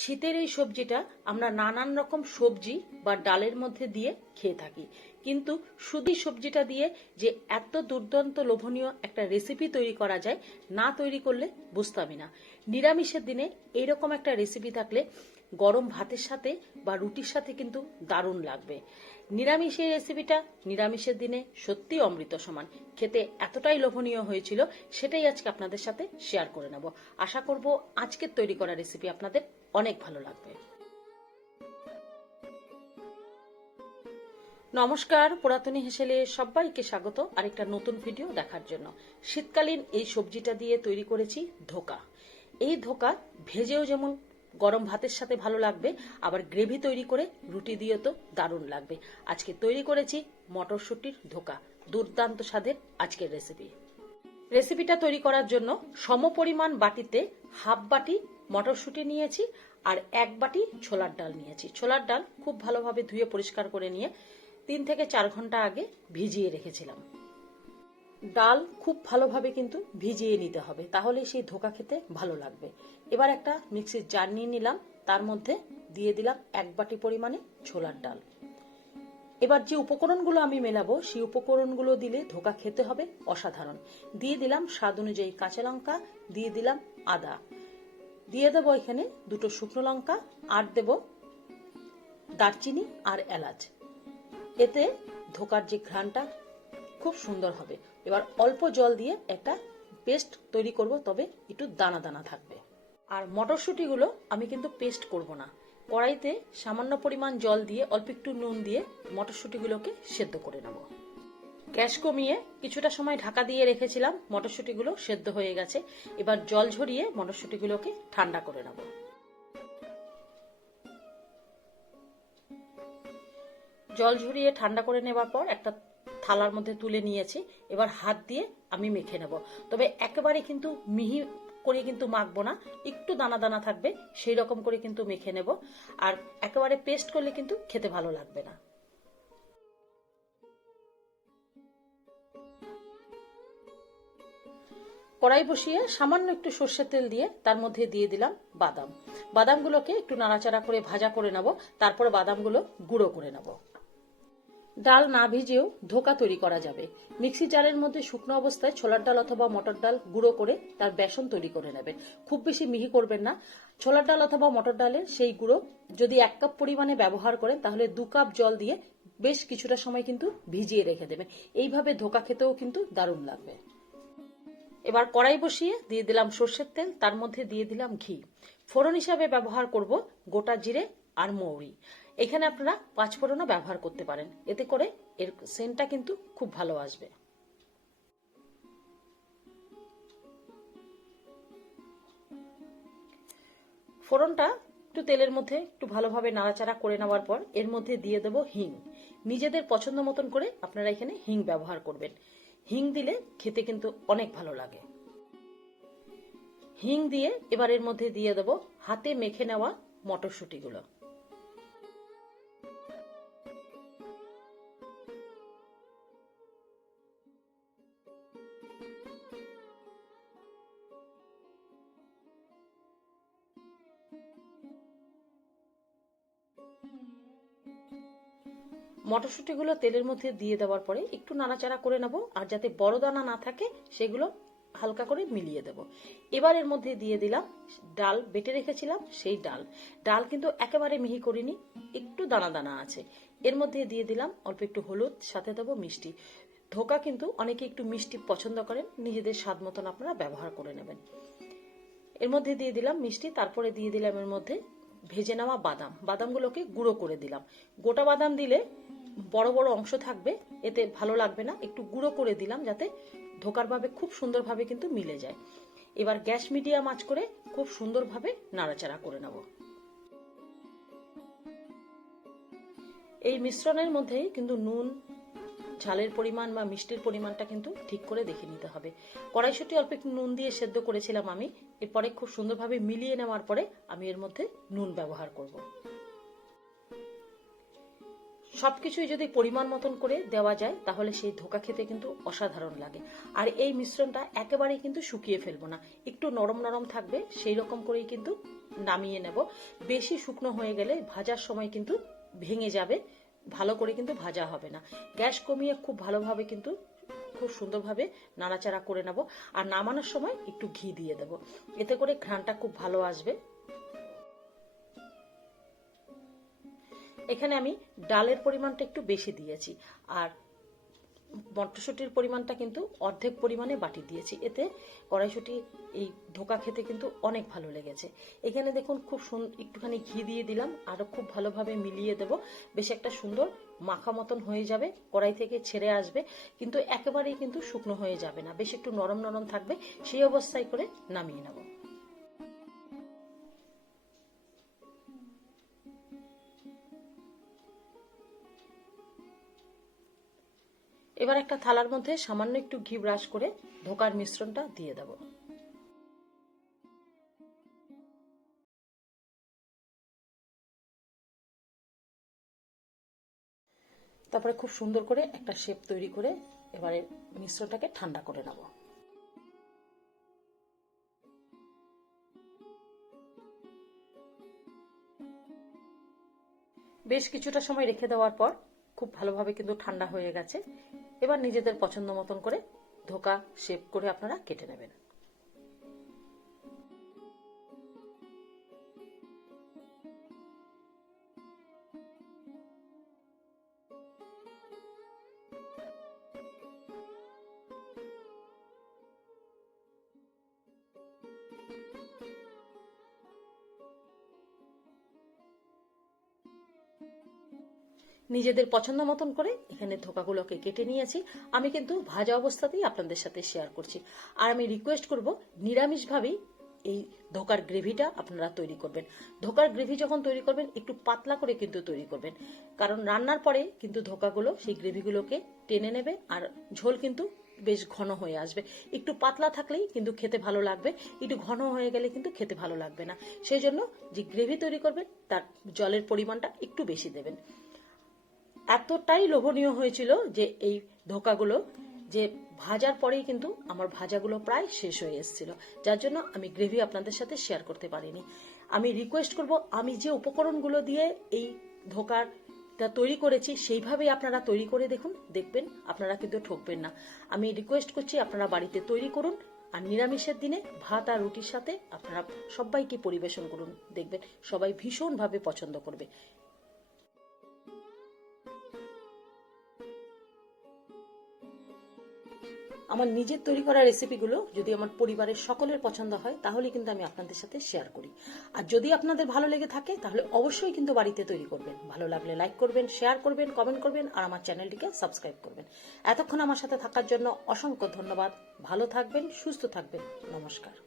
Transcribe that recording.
শীতের এই সবজিটা আমরা নানান রকম সবজি বা ডালের মধ্যে দিয়ে খেয়ে থাকি। কিন্তু শুধু সবজিটা দিয়ে যে এত দুর্দান্ত লোভনীয় একটা রেসিপি তৈরি করা যায়, না তৈরি করলে বুঝতামই না। নিরামিষের দিনে এইরকম একটা রেসিপি থাকলে গরম ভাতের সাথে বা রুটির সাথে কিন্তু দারুণ লাগবে। নিরামিষ এই রেসিপিটা নিরামিষের দিনে সত্যি অমৃত সমান। খেতে এতটাই লোভনীয় হয়েছিল, সেটাই আজকে আপনাদের সাথে শেয়ার করে নেব। আশা করব আজকের তৈরি করা রেসিপি আপনাদের অনেক ভালো লাগবে। নমস্কার, পুরাতনী হেসেলে সবাইকে স্বাগত আরেকটা নতুন ভিডিও দেখার জন্য। শীতকালীন এই সবজিটা দিয়ে তৈরি করেছি ধোকা। এই ধোকা ভেজেও যেমন গরম ভাতের সাথে ভালো লাগবে, আবার গ্রেভি তৈরি করে রুটি দিয়ে তো দারুণ লাগবে। আজকে তৈরি করেছি মটরশুটির ধোকা, দুর্দান্ত স্বাদের আজকের রেসিপি রেসিপিটা তৈরি করার জন্য সমপরিমাণ বাটিতে হাফ বাটি মটরশুঁটি নিয়েছি আর এক বাটি ছোলার ডাল নিয়েছি। ছোলার ডাল খুব ভালোভাবে ধুয়ে পরিষ্কার করে নিয়ে তিন থেকে চার ঘণ্টা আগে ভিজিয়ে রেখেছিলাম। ডাল খুব ভালোভাবে কিন্তু ভিজিয়ে নিতে হবে, তাহলে সেই ধোকা খেতে ভালো লাগবে। এবার একটা মিক্সির জার নিয়ে নিলাম, তার মধ্যে দিয়ে দিলাম এক বাটি পরিমাণে ছোলার ডাল। এবার যে উপকরণগুলো আমি মেলাবো, সেই উপকরণগুলো দিলে ধোকা খেতে হবে অসাধারণ। দিয়ে দিলাম স্বাদ অনুযায়ী কাঁচা লঙ্কা, দিয়ে দিলাম আদা। দিয়ে দেবো এখানে দুটো শুকনো লঙ্কা, আর দেব দারচিনি আর এলাচ। এতে ধোকার যে ঘ্রাণটা, খুব সুন্দর হবে। এবার অল্প জল দিয়ে একটা পেস্ট তৈরি করব, তবে একটু দানা দানা থাকবে। আর মটরশুঁটিগুলো আমি কিন্তু পেস্ট করব না। কড়াইতে সামান্য পরিমাণ জল দিয়ে, অল্প একটু নুন দিয়ে মটরশুঁটিগুলোকে সেদ্ধ করে নেব। গ্যাস কমিয়ে কিছুটা সময় ঢাকা দিয়ে রেখেছিলাম। মটরশুঁটিগুলো সেদ্ধ হয়ে গেছে। এবার জল ঝরিয়ে মটরশুঁটিগুলোকে ঠান্ডা করে নেব। জল ঝরিয়ে ঠান্ডা করে নেবার পর একটা থালার মধ্যে তুলে নিয়েছি। এবার হাত দিয়ে আমি মেখে নেব। তবে একেবারে কিন্তু মিহি করে কিন্তু মাখবো না। একটু দানা দানা থাকবে সেই রকম করে কিন্তু মেখে নেব। আর একেবারে পেস্ট করলে কিন্তু খেতে ভালো লাগবে না। কড়াই বসিয়ে সামান্য একটু সর্ষের তেল দিয়ে তার মধ্যে দিয়ে দিলাম বাদাম। বাদামগুলোকে একটু নাড়াচাড়া করে ভাজা করে নেব, তারপরে বাদামগুলো গুঁড়ো করে নেব। ডাল না ভিজেও ধোকা তৈরি করা যাবে। মিক্সি জারের মধ্যে শুকনো অবস্থায় ছোলার ডাল অথবা মটর ডাল গুঁড়ো করে তার বেসন তৈরি করে নেবেন খুব বেশি মিহি করবেন না। ছোলার ডাল অথবা মটর ডালের সেই গুঁড়ো যদি এক কাপ পরিমাণে ব্যবহার করেন, তাহলে দু কাপ জল দিয়ে বেশ কিছুটা সময় কিন্তু ভিজিয়ে রেখে দেবেন। এইভাবে ধোকা খেতেও কিন্তু দারুণ লাগবে। এবার কড়াই বসিয়ে দিয়ে দিলাম সর্ষের তেল, তার মধ্যে দিয়ে দিলাম ঘি। ফোড়ন হিসাবে ব্যবহার করব গোটা জিরে আর মৌরি। এখানে আপনারা পাঁচফোড়নও ব্যবহার করতে পারেন। এতে করে এর সেন্টটা কিন্তু খুব ভালো আসবে। ফোড়নটা একটু তেলের মধ্যে একটু ভালোভাবে নাড়াচাড়া করে নেওয়ার পর এর মধ্যে দিয়ে দেব হিং। নিজেদের পছন্দ মতন করে আপনারা এখানে হিং ব্যবহার করবেন। হিং দিলে খেতে কিন্তু অনেক ভালো লাগে। হিং দিয়ে এবার এর মধ্যে দিয়ে দেব হাতে মেখে নেওয়া মটরশুঁটিগুলো। মটরশুঁটিগুলো তেলের মধ্যে দিয়ে দেওয়ার পরে একটু নাড়াচাড়া করে নেব, আর যাতে বড় দানা না থাকে, সেগুলো হালকা করে মিলিয়ে দেব। এবার এর মধ্যে দিয়ে দিলাম ডাল, বেটে রেখেছিলাম সেই ডাল। ডাল কিন্তু একেবারে মিহি করিনি, একটু দানা দানা আছে। এর মধ্যে দিয়ে দিলাম অল্প একটু হলুদ, সাথে দেবো মিষ্টি। ধোকা কিন্তু অনেকে একটু মিষ্টি পছন্দ করেন, নিজেদের স্বাদ মতন আপনারা ব্যবহার করে নেবেন। এর মধ্যে দিয়ে দিলাম মিষ্টি, তারপরে দিয়ে দিলাম এর মধ্যে ভেজে নেওয়া বাদাম। বাদামগুলোকে গুঁড়ো করে দিলাম। গোটা বাদাম দিলে বড় বড় অংশ থাকবে, এতে ভালো লাগবে না। একটু গুঁড়ো করে দিলাম যাতে ধোকারভাবে খুব সুন্দরভাবে কিন্তু মিলে যায়। এবার গ্যাস মিডিয়াম আঁচ করে খুব সুন্দরভাবে নাড়াচাড়া করে নেব। এই মিশ্রণের মধ্যেই কিন্তু নুন, ঝালের পরিমাণ বা মিষ্টির পরিমাণটা কিন্তু ঠিক করে দেখে নিতে হবে। কড়াইশুটি অল্প একটু নুন দিয়ে সেদ্ধ করেছিলাম আমি। এরপরে খুব সুন্দরভাবে মিলিয়ে নেওয়ার পরে আমি এর মধ্যে নুন ব্যবহার করব। সবকিছুই যদি পরিমাণ মতন করে দেওয়া যায়, তাহলে সেই ধোকা খেতে কিন্তু অসাধারণ লাগে। আর এই মিশ্রণটা একেবারেই কিন্তু শুকিয়ে ফেলব না। একটু নরম নরম থাকবে, সেই রকম করেই কিন্তু নামিয়ে নেব। বেশি শুকনো হয়ে গেলে ভাজার সময় কিন্তু ভেঙে যাবে, ভালো করে কিন্তু ভাজা হবে না। গ্যাস কমিয়ে খুব ভালোভাবে কিন্তু, খুব সুন্দরভাবে নাড়াচাড়া করে নেব। আর নামানোর সময় একটু ঘি দিয়ে দেব। এতে করে ঘ্রাণটা খুব ভালো আসবে। এখানে আমি ডালের পরিমাণটা একটু বেশি দিয়েছি, আর মটরশুটির পরিমাণটা কিন্তু অর্ধেক পরিমাণে বাটি দিয়েছি। এতে কড়াইশুটি, এই ধোকা খেতে কিন্তু অনেক ভালো লেগেছে। এখানে দেখুন, খুব একটুখানি ঘি দিয়ে দিলাম আরও খুব ভালোভাবে মিলিয়ে দেব। বেশ একটা সুন্দর মাখা মতন হয়ে যাবে, কড়াই থেকে ছেড়ে আসবে, কিন্তু একেবারেই কিন্তু শুকনো হয়ে যাবে না। বেশ একটু নরম নরম থাকবে, সেই অবস্থায় করে নামিয়ে নেব। এবার একটা থালার মধ্যে সামান্য একটু ঘি ব্রাশ করে ধোকার মিশ্রণটা দিয়ে দেব। তারপরে খুব সুন্দর করে একটা শেপ তৈরি করে এবারে মিশ্রণটাকে ঠান্ডা করে নেব। বেশ কিছুটা সময় রেখে দেওয়ার পর খুব ভালোভাবে কিন্তু ঠান্ডা হয়ে গেছে। এবার নিজেদের পছন্দ মতন করে ধোকা শেপ করে আপনারা কেটে নেবেন। নিজেদের পছন্দ মতন করে এখানে ধোকাগুলোকে কেটে নিয়েছি। আমি কিন্তু ভাজা অবস্থাতেই আপনাদের সাথে শেয়ার করছি। আর আমি রিকোয়েস্ট করব নিরামিষভাবেই এই ধোকার গ্রেভিটা আপনারা তৈরি করবেন। ধোকার গ্রেভি যখন তৈরি করবেন, একটু পাতলা করে কিন্তু তৈরি করবেন। কারণ রান্নার পরে কিন্তু ধোকাগুলো সেই গ্রেভিগুলোকে টেনে নেবে আর ঝোল কিন্তু বেশ ঘন হয়ে আসবে। একটু পাতলা থাকলেই কিন্তু খেতে ভালো লাগবে। একটু ঘন হয়ে গেলে কিন্তু খেতে ভালো লাগবে না। সেই জন্য যে গ্রেভি তৈরি করবেন, তার জলের পরিমাণটা একটু বেশি দেবেন। এতটাই লোভনীয় হয়েছিল যে এই ধোকাগুলো যে ভাজার পরেই কিন্তু আমার ভাজাগুলো প্রায় শেষ হয়ে এসেছিল। যার জন্য আমি গ্রেভি আপনাদের সাথে শেয়ার করতে পারিনি। আমি রিকোয়েস্ট করব, আমি যে উপকরণগুলো দিয়ে এই ধোকার তা তৈরি করেছি, সেইভাবেই আপনারা তৈরি করে দেখুন, দেখবেন, আপনারা কিন্তু ঠকবেন না। আমি রিকোয়েস্ট করছি, আপনারা বাড়িতে তৈরি করুন, আর নিরামিষের দিনে ভাত আর রুটির সাথে আপনারা সবাইকে পরিবেশন করুন, দেখবেন, সবাই ভীষণভাবে পছন্দ করবে। আমার নিজের তৈরি করা রেসিপিগুলো যদি আমার পরিবারের সকলের পছন্দ হয় তাহলে কিন্তু আমি আপনাদের সাথে শেয়ার করি। আর যদি আপনাদের ভালো লেগে থাকে, তাহলে অবশ্যই কিন্তু বাড়িতে তৈরি করবেন। ভালো লাগলে লাইক করবেন শেয়ার করবেন কমেন্ট করবেন, আর আমার চ্যানেলটিকে সাবস্ক্রাইব করবেন। এতক্ষণ আমার সাথে থাকার জন্য অসংখ্য ধন্যবাদ। ভালো থাকবেন, সুস্থ থাকবেন। নমস্কার।